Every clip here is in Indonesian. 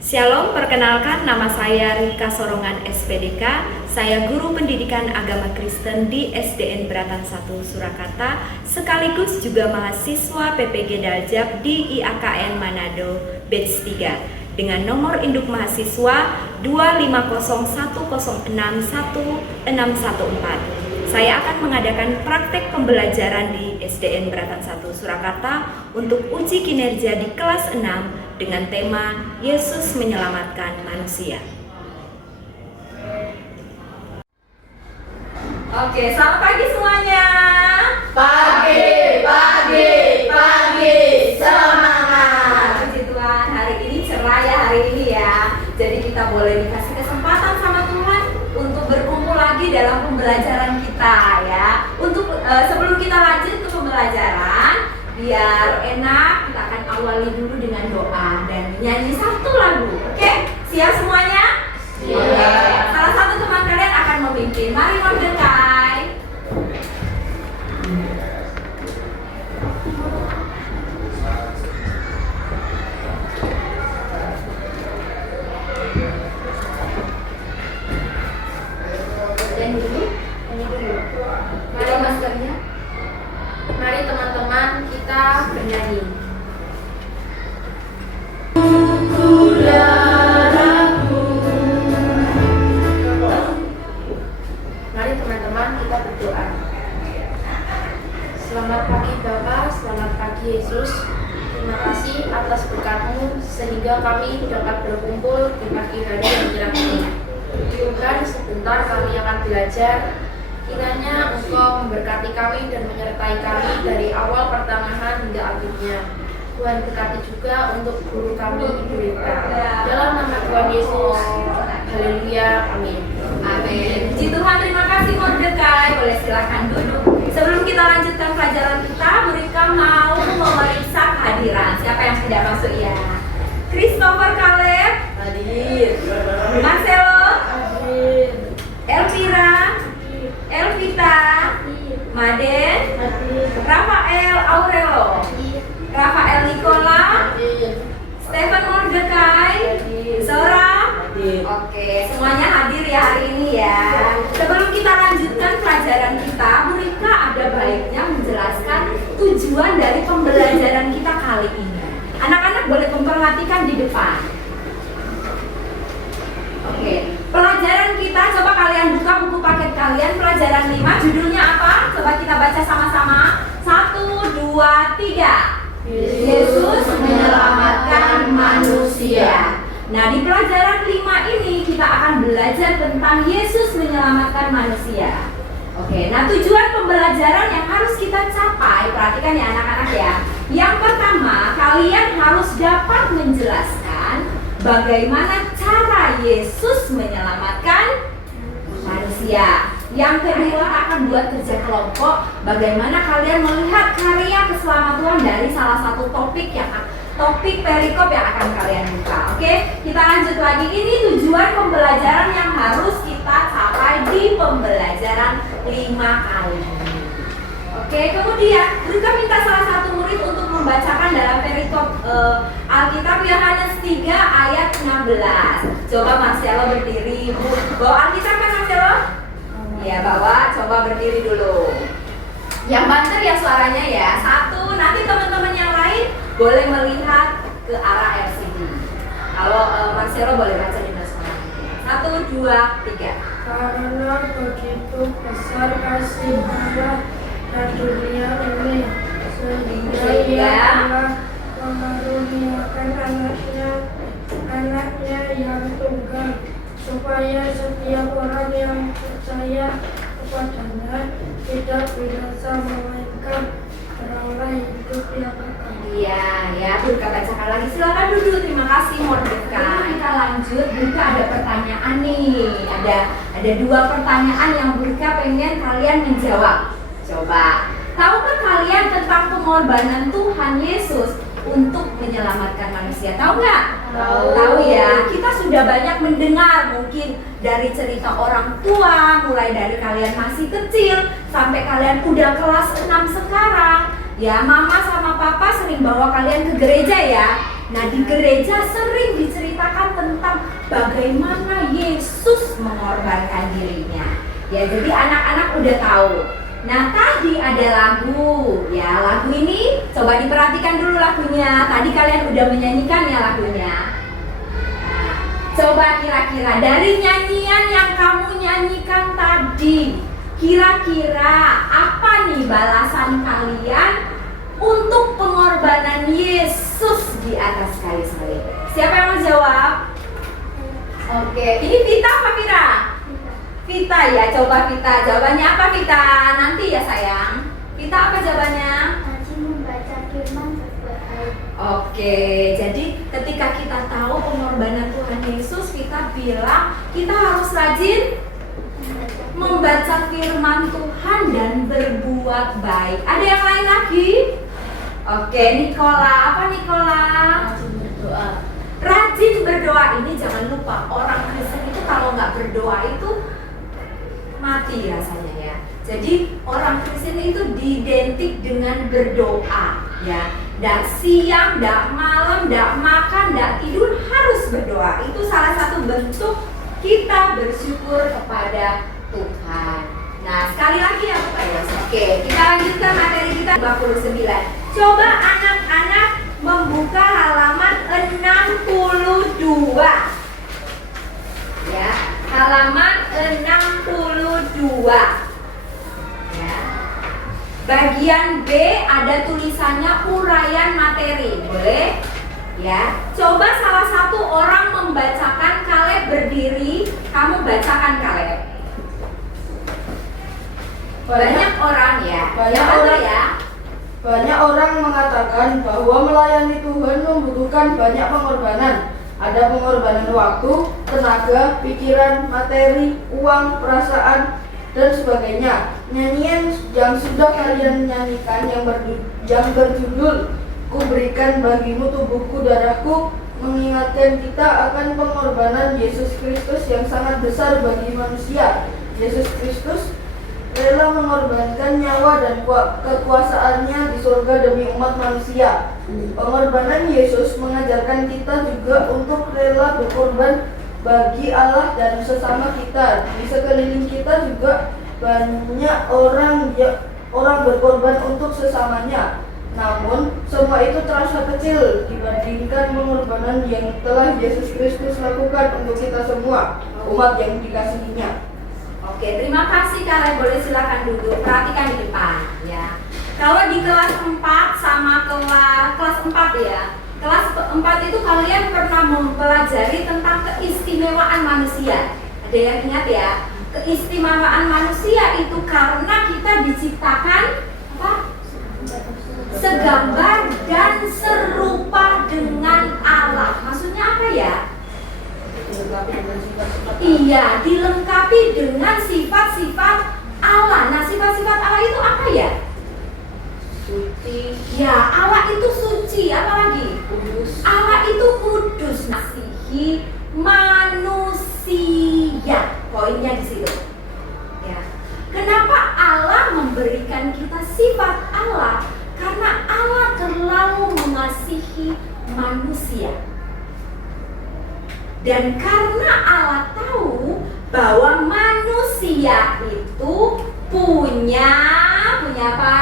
Shalom, perkenalkan nama saya Rika Sorongan SPDK. Saya guru pendidikan agama Kristen di SDN Beratan 1 Surakarta, sekaligus juga mahasiswa PPG Daljab di IAKN Manado Batch 3 dengan nomor induk mahasiswa 25010611614. Saya akan mengadakan praktek pembelajaran di SDN Beratan 1 Surakarta untuk uji kinerja di kelas 6 dengan tema Yesus Menyelamatkan Manusia. Oke, selamat pagi semuanya. Pagi, semangat. Puji Tuhan, hari ini cerah ya hari ini ya. Jadi kita boleh dikasih kesempatan sama Tuhan untuk berkumpul lagi dalam pembelajaran kita ya. Untuk sebelum kita lanjut ke pembelajaran, biar enak, kita akan awali dulu dengan doa dan nyanyi satu lagu. Oke? Siap semuanya? Siap. Salah satu teman kalian akan memimpin. Mari Mordekai. Dan dulu. Mari maskernya. Mari teman-teman kita bernyanyi. Mari teman-teman kita berdoa. Selamat pagi Bapa, selamat pagi Yesus. Terima kasih atas berkat-Mu sehingga kami dapat berkumpul di pagi hari yang cerah ini. Tuhan, sebentar kami akan belajar. Kiranya Engkau memberkati kami dan menyertai kami dari awal pertengahan hingga akhirnya. Tuhan berkati juga untuk guru kami Ibu Rika. Dalam nama Tuhan Yesus. Haleluya. Amin. Amin. Puji Tuhan, terima kasih Mordekai. Boleh silakan duduk. Sebelum kita lanjutkan pelajaran kita, Bu Rika mau memeriksa kehadiran. Siapa yang sudah masuk ya? Christopher Caleb Hadir. Marcelo, Hadir. Elvira, Elvita, Maden, Rafael Aurelo, Rafael Nicola, Stephen Mordekai, Zora. Oke, semuanya hadir ya hari ini ya. Sebelum kita lanjutkan pelajaran kita, Bu Rika ada baiknya menjelaskan tujuan dari pembelajaran kita kali ini. Anak-anak boleh memperhatikan di depan. Oke, pelajaran kita, coba kalian buka buku paket kalian, pelajaran 5, judulnya apa? Coba kita baca sama-sama. 1, 2, 3. Yesus menyelamatkan manusia. Nah, di pelajaran 5 ini kita akan belajar tentang Yesus menyelamatkan manusia. Oke, nah tujuan pembelajaran yang harus kita capai, perhatikan ya anak-anak ya. Yang pertama, kalian harus dapat menjelaskan bagaimana cara Yesus menyelamatkan manusia. Yang kedua, akan buat kerja kelompok, bagaimana kalian melihat karya keselamatan dari salah satu topik perikop yang akan kalian buka. Oke, kita lanjut lagi. Ini tujuan pembelajaran yang harus kita capai di pembelajaran 5 kali ini. Oke, kemudian kita minta salah satu murid untuk membacakan dalam perikop Alkitab Yohanes 3 ayat 16. Coba Marcelo berdiri. Bawa Alkitab kan Marcelo? Ya, bawa. Coba berdiri dulu. Yang banter ya suaranya ya. 1, nanti teman-teman yang lain boleh melihat ke arah LCD. Kalau Marcelo boleh baca di naskah. 1, 2, 3. Karena begitu besar kasih Allah dan dunia ini sehingga Ia telah mengaruniakan anaknya yang tunggal supaya setiap orang yang percaya kepadanya tidak binasa melainkan beroleh hidup yang kekal. Iya, ya, Burka bacakan lagi. Silakan duduk. Terima kasih Mordekai. Kita lanjut. Burka ada pertanyaan nih. Ada 2 pertanyaan yang Burka pengen kalian menjawab. Coba. Tahukah kalian tentang pengorbanan Tuhan Yesus untuk menyelamatkan manusia? Tahu nggak? Tahu ya. Kita sudah banyak mendengar mungkin dari cerita orang tua, mulai dari kalian masih kecil sampai kalian udah kelas 6 sekarang. Ya, mama sama papa sering bawa kalian ke gereja ya. Nah, di gereja sering diceritakan tentang bagaimana Yesus mengorbankan dirinya. Ya, jadi anak-anak udah tahu. Nah, tadi ada lagu. Ya, lagu ini coba diperhatikan dulu lagunya. Tadi kalian udah menyanyikan ya lagunya. Nah, coba kira-kira dari nyanyian yang kamu nyanyikan tadi, kira-kira apa nih balasan kalian untuk pengorbanan Yesus di atas kayu salib? Siapa yang mau jawab? Oke, ini Vita apa Vira? Vita ya, coba Vita. Jawabannya apa Vita? Nanti ya sayang. Vita apa jawabannya? Rajin membaca firman berbuat baik. Oke, jadi ketika kita tahu pengorbanan Tuhan Yesus, kita bilang kita harus rajin membaca firman Tuhan dan berbuat baik. Ada yang lain lagi? Oke, Nikola. Apa Nikola? Rajin berdoa. Rajin berdoa. Ini jangan lupa, orang Kristen itu kalau nggak berdoa itu mati rasanya ya. Jadi orang Kristen itu identik dengan berdoa ya. Nggak siang, nggak malam, nggak makan, nggak tidur, harus berdoa. Itu salah satu bentuk kita bersyukur kepada Tuhan. Nah, sekali lagi ya Bapak ya. Oke, kita lanjutkan materi kita 59. Coba anak-anak membuka halaman 62. Ya, halaman 62. Ya. Bagian B ada tulisannya uraian materi. Boleh? Ya. Coba salah satu orang membacakan, Kaleb berdiri, kamu bacakan Kaleb. Banyak orang ya. Banyak Yang orang ya. Banyak orang mengatakan bahwa melayani Tuhan membutuhkan banyak pengorbanan. Ada pengorbanan waktu, tenaga, pikiran, materi, uang, perasaan, dan sebagainya. Nyanyian yang sudah kalian nyanyikan yang berjudul Ku berikan bagimu tubuhku darahku mengingatkan kita akan pengorbanan Yesus Kristus yang sangat besar bagi manusia. Yesus Kristus rela mengorbankan nyawa dan kekuasaannya di surga demi umat manusia. Pengorbanan Yesus mengajarkan kita juga untuk rela berkorban bagi Allah dan sesama kita. Di sekeliling kita juga banyak orang berkorban untuk sesamanya. Namun, semua itu terasa kecil dibandingkan pengorbanan yang telah Yesus Kristus lakukan untuk kita semua, umat yang dikasihinya. Oke, terima kasih kalian. Boleh silakan duduk. Perhatikan di depan ya. Kalau di kelas 4 sama kelas 4 ya. Kelas 4 itu kalian pernah mempelajari tentang keistimewaan manusia. Ada yang ingat ya? Keistimewaan manusia itu karena kita diciptakan apa? Segambar dan serupa dengan Allah. Maksudnya apa ya? Iya, dilengkapi dengan sifat-sifat Allah. Nah, sifat-sifat Allah itu apa ya? Suci. Ya, Allah itu suci. Apa lagi? Kudus. Allah itu kudus. Mengasihi manusia. Poinnya di situ. Ya. Kenapa Allah memberikan kita sifat Allah? Karena Allah terlalu mengasihi manusia. Dan karena Allah tahu bahwa manusia itu punya apa?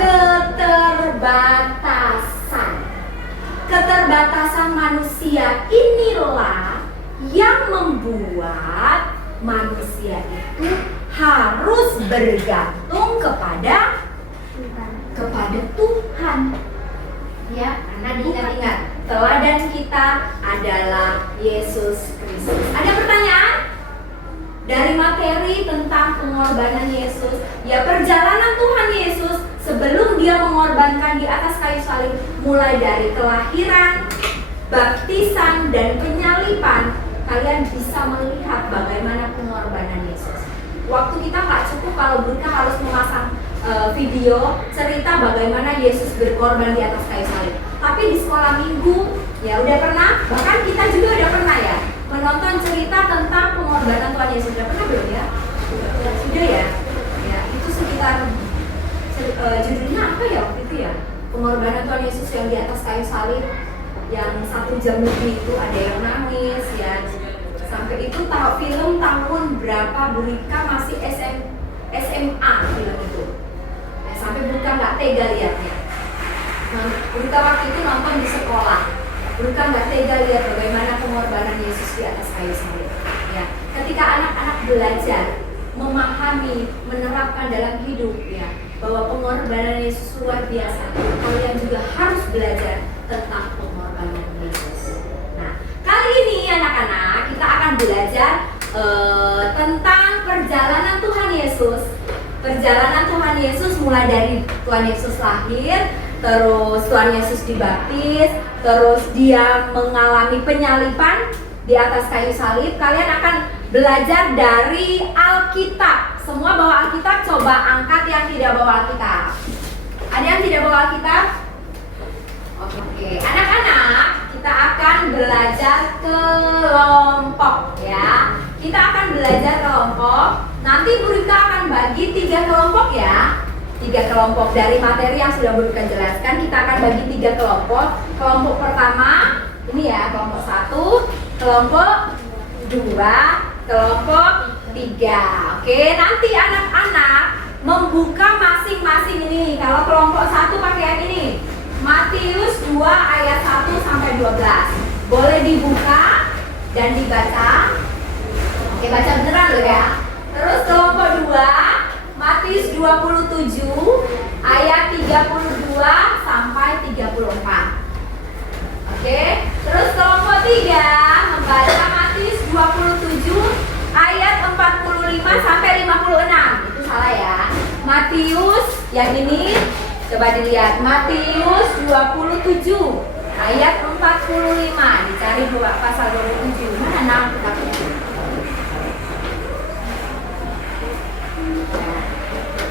Keterbatasan. Keterbatasan manusia inilah yang membuat manusia itu harus bergantung kepada Tuhan. Ya, karena diingat-ingat teladan kita adalah Yesus Kristus. Ada pertanyaan? Dari materi tentang pengorbanan Yesus, ya perjalanan Tuhan Yesus sebelum dia mengorbankan di atas kayu salib, mulai dari kelahiran, baptisan, dan penyalipan, kalian bisa melihat bagaimana pengorbanan Yesus. Waktu kita nggak cukup kalau Bunda harus memasang video cerita bagaimana Yesus berkorban di atas kayu salib. Tapi di sekolah minggu ya udah pernah, bahkan kita juga udah pernah ya menonton cerita tentang pengorbanan Tuhan Yesus. Udah pernah belum ya? Sudah ya? Ya, itu sekitar judulnya apa ya waktu itu ya? Pengorbanan Tuhan Yesus ya yang di atas kayu salib, yang 1 jam lebih itu ada yang nangis ya. Sampai itu tahu film tahun berapa Bu Rika masih SMA film itu. Ya, sampai Bu Rika nggak tega lihatnya. Nah, Bu Rika waktu itu nonton di sekolah. Bu Rika nggak tega lihat bagaimana pengorbanan Yesus di atas kayu salib. Ya, ketika anak-anak belajar memahami, menerapkan dalam hidup ya, bahwa pengorbanan Yesus luar biasa, kalian juga harus belajar tentang pengorbanan Yesus. Nah, kali ini anak-anak kita akan belajar tentang perjalanan Tuhan Yesus. Perjalanan Tuhan Yesus mulai dari Tuhan Yesus lahir, terus Tuhan Yesus dibaptis, terus dia mengalami penyaliban di atas kayu salib. Kalian akan belajar dari Alkitab. Semua bawa Alkitab, coba angkat yang tidak bawa Alkitab. Ada yang tidak bawa Alkitab? Oke, anak-anak, kita akan belajar kelompok ya. Kita akan belajar kelompok. Nanti Bu Rika akan bagi 3 kelompok ya. 3 kelompok dari materi yang sudah Bu Rika jelaskan. Kita akan bagi 3 kelompok. Kelompok pertama ini ya, kelompok 1, kelompok 2, kelompok 3. Oke, nanti anak-anak membuka masing-masing ini. Kalau kelompok 1 pakai yang ini, Matius 2 ayat 1 sampai 12. Boleh dibuka dan dibaca. Oke, baca beneran loh ya. Terus kelompok 2, Matius 27 ayat 32 sampai 34. Oke, terus kelompok 3 membaca Matius 27 ayat 45 sampai 56. Itu salah ya. Matius yang ini coba dilihat, Matius 27 ayat 45. Dicari pasal 27. Mana 6 kita punya.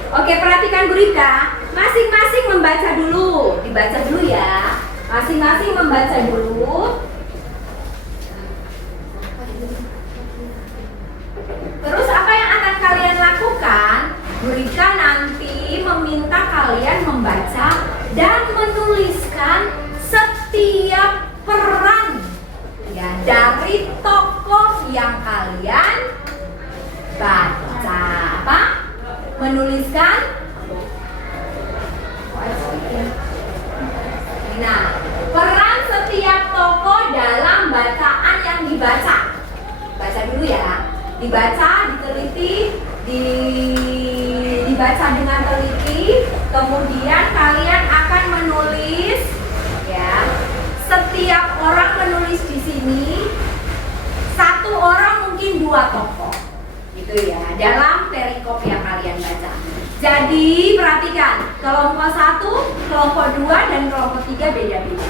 Oke, perhatikan Bu Rika. Masing-masing membaca dulu. Dibaca dulu ya. Masing-masing membaca dulu. Terus apa yang akan kalian lakukan? Bu Rika nanti meminta kalian membaca dan menuliskan setiap peran ya dari tokoh yang kalian baca. Apa? Menuliskan. Nah, peran setiap tokoh dalam bacaan yang dibaca. Baca dulu ya. Dibaca, diteliti, dibaca dengan teliti. Kemudian kalian akan menulis ya. Setiap orang menulis di sini. 1 orang mungkin 2 tokoh. Gitu ya. Dalam perikop yang kalian baca. Jadi perhatikan, kelompok 1, kelompok 2, dan kelompok 3 beda-beda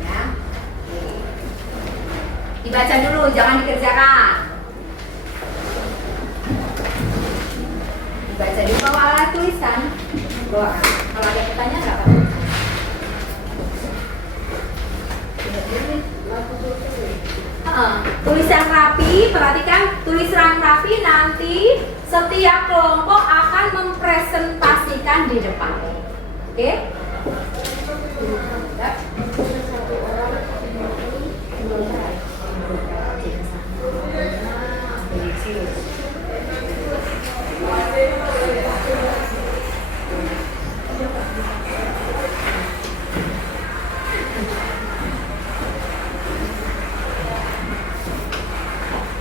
ya. Dibaca dulu, jangan dikerjakan. Dibaca dulu, bawa alat tulisan. Bawa. Kalau ada pertanyaan nggak apa-apa. Tulis yang rapi, perhatikan tulisan rapi. Nanti setiap kelompok akan mempresentasikan di depan. Oke?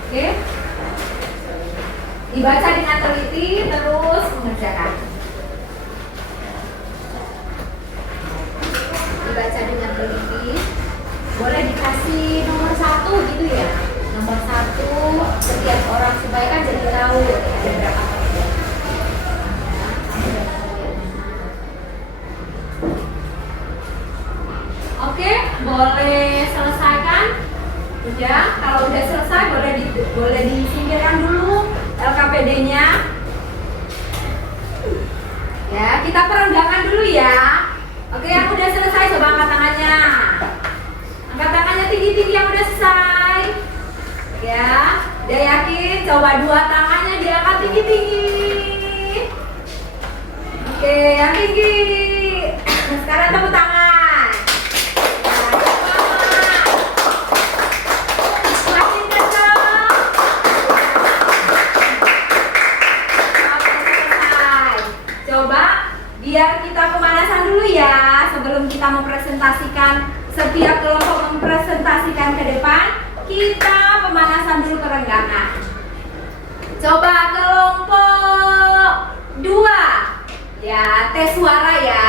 Oke? Dibaca dengan teliti, terus mengerjakan. Dibaca dengan teliti. Boleh dikasih nomor 1 gitu ya. Nomor 1 setiap orang supaya kan jadi tahu ada berapa tokoh. Oke, boleh selesaikan. Udah, kalau udah selesai boleh disingkirkan dulu LKPD-nya. Ya, kita perenggangan dulu ya. Oke, yang udah selesai coba angkat tangannya. Angkat tangannya tinggi-tinggi yang udah selesai. Ya, udah yakin? Coba 2 tangannya diangkat tinggi-tinggi. Oke, yang tinggi. Nah, sekarang tepuk tangan. mempresentasikan, setiap kelompok mempresentasikan ke depan, kita pemanasan dulu perenggangan. Coba kelompok 2. Ya, tes suara ya.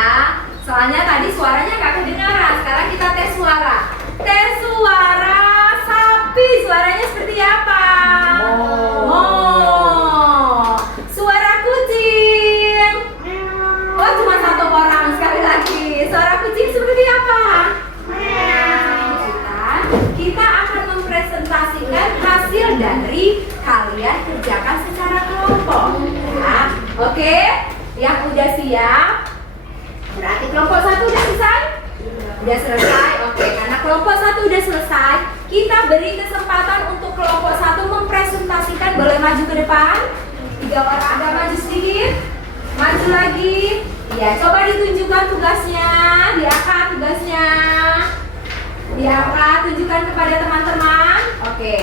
Soalnya tadi suaranya nggak kedengaran, sekarang kita tes suara. Tes suara sapi, suaranya seperti apa? Oh. Suara kucing. Oh, cuma satu orang. Sekali lagi, suara kucing seperti apa? Kita akan mempresentasikan hasil dari kalian kerjakan secara kelompok. Ya, oke? Yang udah siap? Berarti kelompok 1 udah selesai? Udah selesai, oke. Karena kelompok 1 udah selesai, kita beri kesempatan untuk kelompok 1 mempresentasikan. Boleh maju ke depan? 3 orang, agak maju sedikit. Maju lagi. Ya, coba ditunjukkan tugasnya. Diangkat tugasnya. Diangkat, tunjukkan kepada teman-teman. Oke.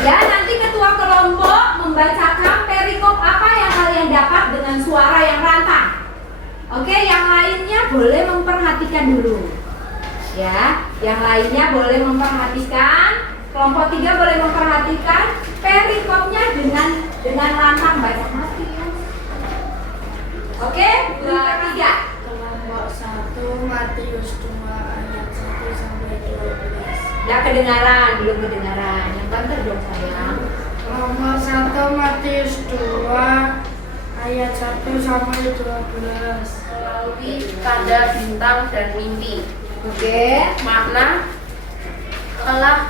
Ya, nanti ketua kelompok membacakan perikop apa yang kalian dapat dengan suara yang rantang. Oke, yang lainnya boleh memperhatikan dulu. Ya, yang lainnya boleh memperhatikan. Kelompok 3 boleh memperhatikan perikopnya dengan lantang baca Matius. Oke, 2, 3. Kelompok 1 Matius 2 ayat 1 sampai 12. Ya, kedengaran, belum kedengaran. Yang banter dong sayang. Kelompok 1 Matius 2 ayat 1 sampai 12. Melalui tanda bintang dan mimpi. Oke. Makna telah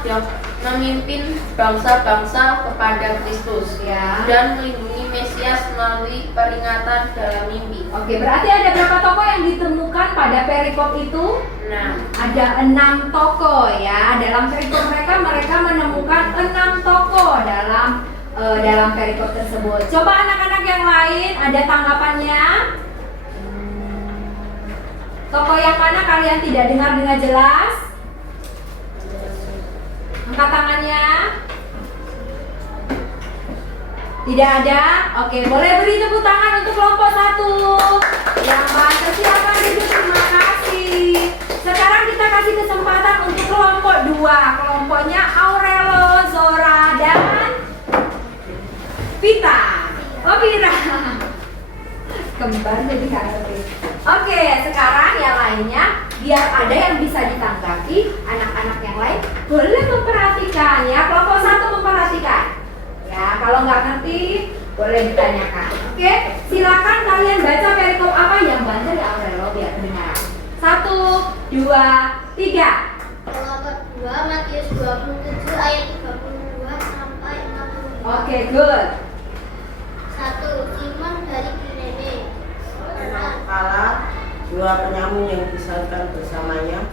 memimpin bangsa-bangsa kepada Kristus Ya. dan melindungi Mesias melalui peringatan dalam mimpi. Oke, berarti ada berapa tokoh yang ditemukan pada perikop itu? Nah, Ada 6 tokoh ya. Dalam perikop mereka menemukan 6 tokoh dalam perikop tersebut. Coba anak-anak yang lain ada tanggapannya? Tokoh yang mana kalian tidak dengar dengan jelas? Angkat tangannya. Tidak ada? Oke, boleh beri tepuk tangan untuk kelompok 1. Yang bahasa siapa itu? Terima kasih. Sekarang kita kasih kesempatan untuk kelompok 2. Kelompoknya Aurelo, Zora, dan Vita. Oh, Vira. Kembar jadi ngerti. Oke, sekarang yang lainnya biar ada yang bisa ditanggapi, anak-anak yang lain boleh memperhatikan ya. Kelompok 1 memperhatikan. Ya, kalau nggak ngerti boleh ditanyakan. Oke, silakan kalian baca perikop apa yang bantu ya Aurelo biar dengar. 1, 2, 3. Kelompok 2 Matius 27 ayat 32 sampai 65. Oke, good. 1. Simon dari Kirene. Kala dua penyambung yang disalurkan bersamanya,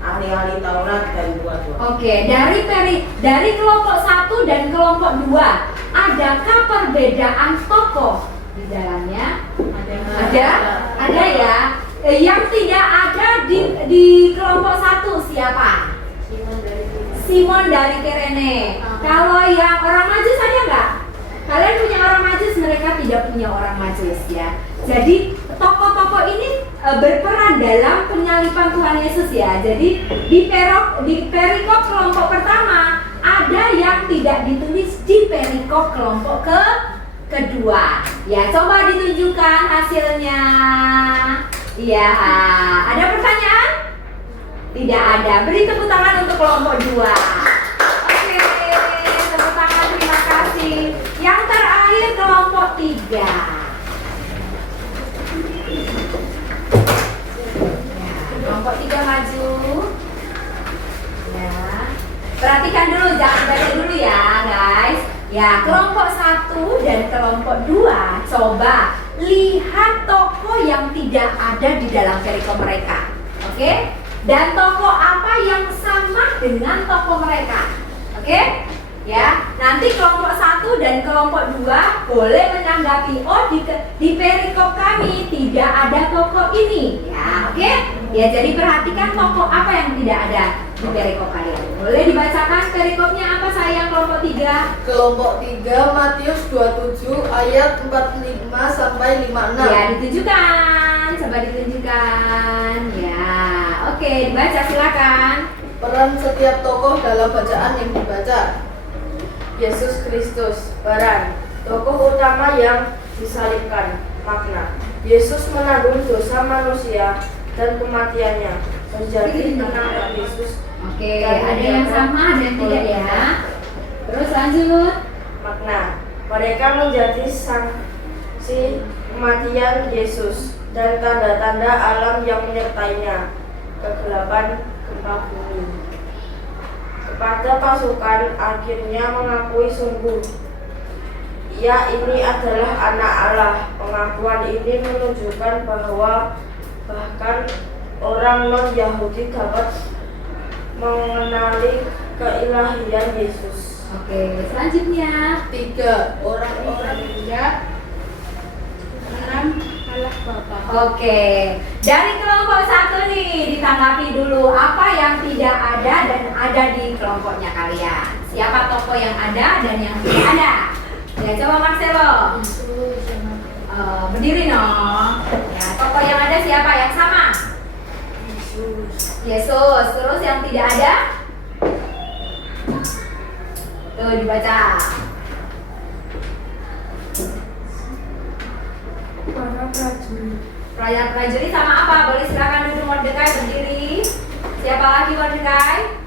ahli-ahli Taurat dan dua-dua. Oke, dari kelompok 1 dan kelompok 2, adakah perbedaan tokoh di dalamnya? Ada ya. Yang tidak ada di kelompok 1 siapa? Simon dari Kirene. Kalau yang orang Majus ada nggak? Kalian punya orang Majus, mereka tidak punya orang Majus ya. Jadi tokoh-tokoh ini berperan dalam penyalipan Tuhan Yesus ya. Jadi di perikop kelompok pertama ada yang tidak ditulis di perikop kelompok kedua. Ya, coba ditunjukkan hasilnya. Iya, ada pertanyaan? Tidak ada. Beri tepuk tangan untuk kelompok 2. Oke, tepuk tangan, terima kasih. Yang terakhir kelompok 3. Kelompok 3 maju. Ya. Perhatikan dulu, jangan baca dulu ya, guys. Ya, kelompok 1 dan kelompok 2 coba lihat tokoh yang tidak ada di dalam perikop mereka. Oke? Dan tokoh apa yang sama dengan tokoh mereka. Oke? Ya, nanti kelompok 1 dan kelompok 2 boleh menanggapi, oh di perikop kami tidak ada tokoh ini. Ya, oke? Ya, jadi perhatikan tokoh apa yang tidak ada di perikop kalian. Boleh dibacakan perikopnya apa sayang kelompok 3? Kelompok 3 Matius 27 ayat 45 sampai 56. Ya, ditunjukkan. teman-teman? Coba ditunjukkan. Ya, oke, dibaca silakan. Peran setiap tokoh dalam bacaan yang dibaca. Yesus Kristus, peran tokoh utama yang disalibkan. Makna Yesus menanggung dosa manusia dan kematiannya menjadi penanggung Yesus. Oke, ada yang sama dan tidak ya. Terus lanjut. Makna mereka menjadi sanksi kematian Yesus dan tanda-tanda alam yang menyertainya, kegelapan gempa bumi. Kepada pasukan akhirnya mengakui sungguh, ia ini adalah anak Allah. Pengakuan ini menunjukkan bahwa bahkan orang non-Yahudi dapat mengenali keilahian Yesus. Oke, selanjutnya. 3. Orang-orang tidak mengenal Allah Bapa. Oke, dari kelompok 1 nih ditanggapi dulu apa yang tidak ada dan ada di kelompoknya kalian. Siapa tokoh yang ada dan yang tidak ada? Ya, coba Marcelo. Berdiri no. Ya, tokoh yang ada siapa yang sama? Yesus. Terus yang tidak ada? Tuh dibaca. Prajurit sama apa? Boleh silakan duduk Mordekai berdiri. Siapa lagi Mordekai?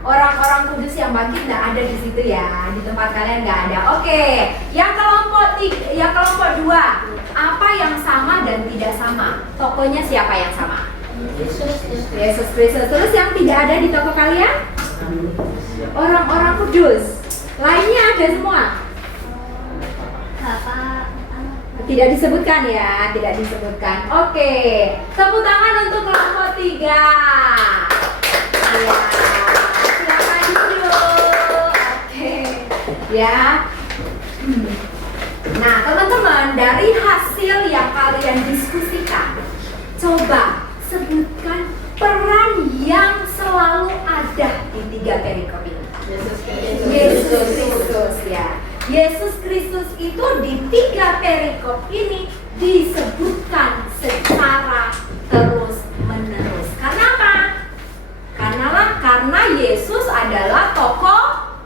Orang-orang kudus yang bangkit nggak ada di situ ya, di tempat kalian nggak ada. Oke, yang kelompok 2 apa yang sama dan tidak sama? Tokohnya siapa yang sama? Yesus Kristus. Terus yang tidak ada di toko kalian? Orang-orang kudus. Lainnya ada semua? Tidak disebutkan ya, tidak disebutkan. Oke, tepuk tangan untuk kelompok 3. Ya, silakan duduk. Oke, ya. Nah, teman-teman, dari hasil yang kalian diskusikan, coba sebutkan peran yang selalu ada di 3 perikop ini. Yesus Kristus ya. Yesus Kristus itu di 3 perikop ini disebutkan secara terus-menerus. Karena apa? Karena Yesus adalah tokoh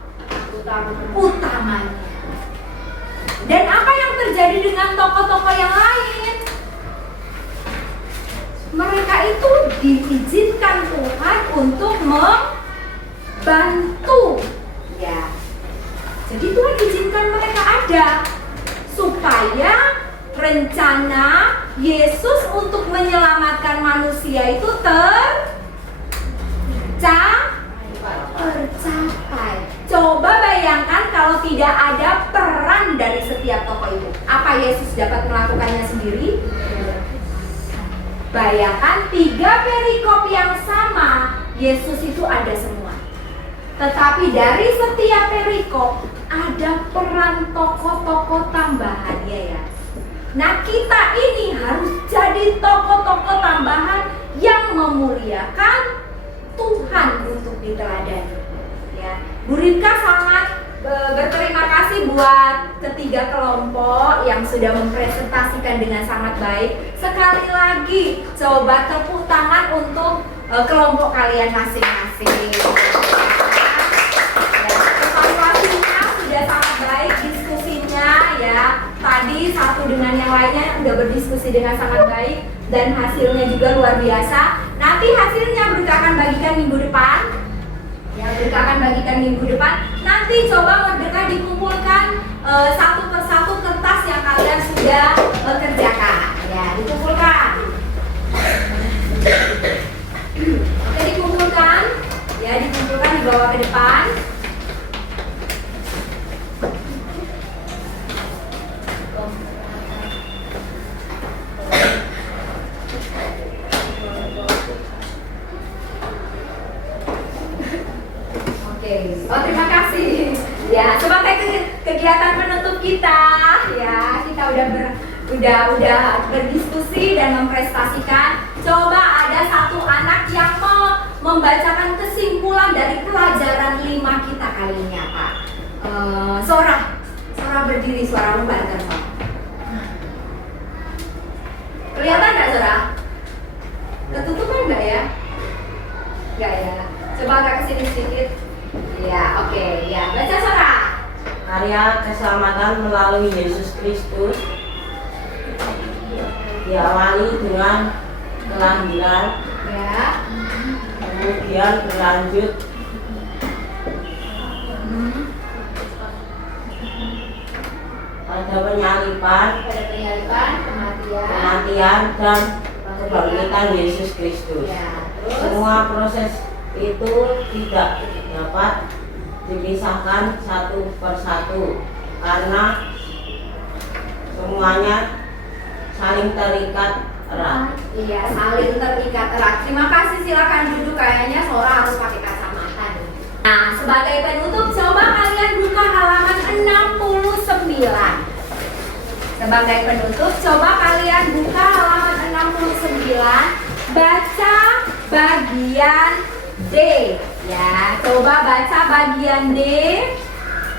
utamanya. Dan apa yang terjadi dengan tokoh-tokoh yang lain? Mereka itu diizinkan Tuhan untuk membantu, ya. Jadi Tuhan izinkan mereka ada supaya rencana Yesus untuk menyelamatkan manusia itu tercapai. Coba bayangkan kalau tidak ada peran dari setiap tokoh itu. Apa Yesus dapat melakukannya sendiri? Bayangkan 3 perikop yang sama, Yesus itu ada semua. Tetapi dari setiap perikop ada peran tokoh-tokoh tambahannya ya. Nah, kita ini harus jadi tokoh-tokoh tambahan yang memuliakan Tuhan untuk diteladani. Ya, Bu Rika sangat berterima kasih buat ketiga kelompok yang sudah mempresentasikan dengan sangat baik. Sekali lagi, coba tepuk tangan untuk kelompok kalian masing-masing. Evaluasinya sudah sangat baik, diskusinya ya. Tadi satu dengan yang lainnya udah berdiskusi dengan sangat baik dan hasilnya juga luar biasa. Nanti hasilnya Brika akan bagikan minggu depan. Ya, Brika akan bagikan minggu depan. Nanti coba Merdeka dikumpulkan satu persatu kertas yang kalian sudah kerjakan. Ya, dikumpulkan. Oke, dikumpulkan. Ya, dikumpulkan dibawa ke depan. Oh, terima kasih. Ya, sebagai kegiatan penutup kita, ya kita udah berdiskusi dan memprestasikan. Coba ada satu anak yang mau membacakan kesimpulan dari pelajaran 5 kita kali ini apa? Sora berdiri, suara membantu. Coba agak kesini sedikit. Ya, oke. Ya, baca Sora. Karya keselamatan melalui Yesus Kristus diawali dengan kelahiran, Ya. kemudian berlanjut pada penyaliban, Pada penyaliban, kematian. kematian, dan kebangkitan Yesus Kristus. Ya, terus. Semua proses itu tidak dapat dipisahkan satu persatu karena semuanya saling terikat erat. Iya, saling terikat erat. Terima kasih, silakan duduk. Kayaknya Sora harus pakai kacamata nih. Nah, sebagai penutup, coba kalian buka halaman 69. Sebagai penutup, coba kalian buka halaman 69. Baca bagian D. Ya, coba baca bagian D.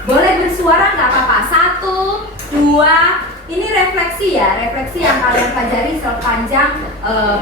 Boleh bersuara nggak apa-apa. 1, 2. Ini refleksi ya, refleksi yang kalian pelajari sepanjang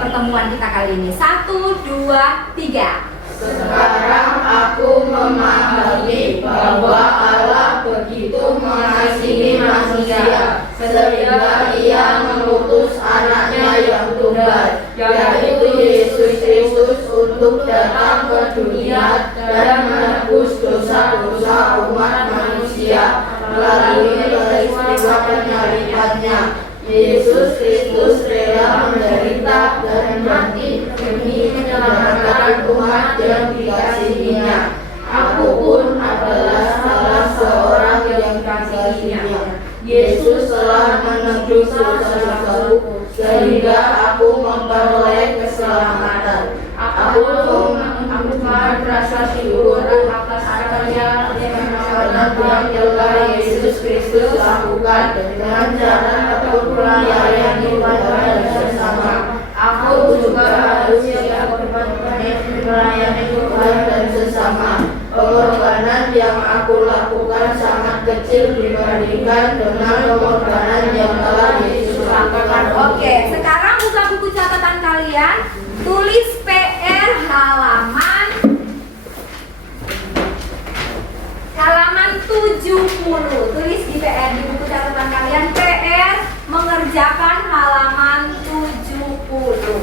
pertemuan kita kali ini. 1, 2, 3. Sekarang aku memahami bahwa Allah begitu mengasihi manusia sehingga Ia mengutus anaknya yang tunggal, yaitu Yesus Kristus untuk datang ke dunia dan menebus dosa-dosa umat manusia melalui peristiwa penyalibannya. Yesus Kristus rela menderita dan mati demi menyelamatkan umat yang dikasihinya. Aku pun adalah salah seorang yang dikasihinya. Yesus telah menebus dosa-dosaku sehingga aku memperoleh keselamatan. Aku mengucapkan rasa syukur atas karya yang telah Yesus Kristus lakukan dengan cara ataupun melayani Tuhan bersama. Aku juga harus siap melayani Tuhan dan sesama. Pengorbanan yang aku lakukan sangat kecil dibandingkan dengan pengorbanan yang telah Yesus lakukan. Oke, sekarang buka buku catatan kalian. Tulis PR halaman 70. Tulis di PR di buku catatan kalian, PR mengerjakan halaman 70.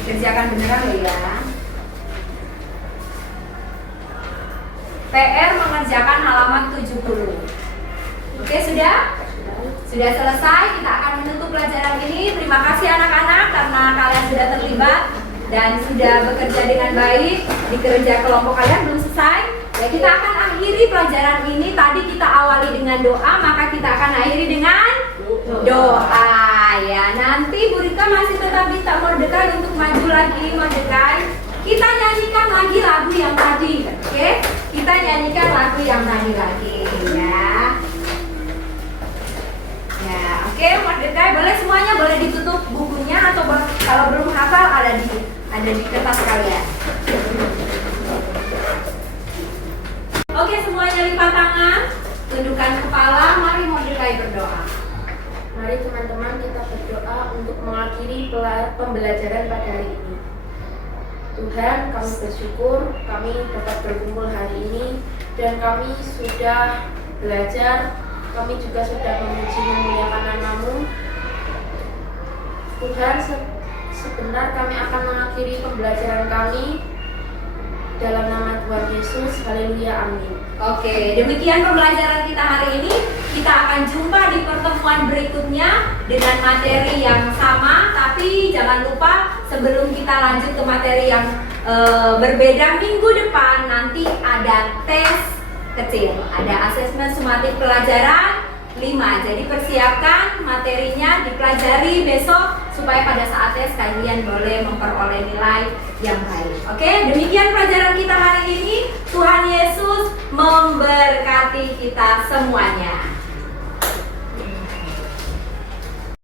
Dikerjakan beneran loh ya. PR mengerjakan halaman 70. Oke, sudah? Sudah selesai, kita akan menutup pelajaran ini. Terima kasih anak-anak karena kalian sudah terlibat dan sudah bekerja dengan baik di kerja kelompok kalian. Belum selesai ya, kita akan akhiri pelajaran ini. Tadi kita awali dengan doa, maka kita akan akhiri dengan doa ya. Nanti Bu Rika masih tetap minta Mordekai untuk maju lagi. Mordekai, kita nyanyikan lagi lagu yang tadi. Oke, kita nyanyikan lagu yang tadi lagi ya. Ya, oke, Mordekai boleh semuanya, boleh ditutup bukunya atau kalau belum hafal ada di kertas kalian. Oke, semuanya lipat tangan, tundukkan kepala, mari Mordekai berdoa. Mari teman-teman kita berdoa untuk mengakhiri pembelajaran pada hari ini. Tuhan, kami bersyukur kami dapat berkumpul hari ini dan kami sudah belajar. Kami juga sudah memuji memuliakan nama-Mu. Tuhan, sebentar kami akan mengakhiri pembelajaran kami dalam nama Tuhan Yesus. Haleluya, amin. Oke, demikian pembelajaran kita hari ini. Kita akan jumpa di pertemuan berikutnya dengan materi yang sama. Tapi jangan lupa sebelum kita lanjut ke materi yang berbeda, minggu depan nanti ada tes kecil, ada asesmen sumatif pelajaran 5. Jadi persiapkan materinya, dipelajari besok supaya pada saat tes kalian boleh memperoleh nilai yang baik. Oke, demikian pelajaran kita hari ini. Tuhan Yesus memberkati kita semuanya.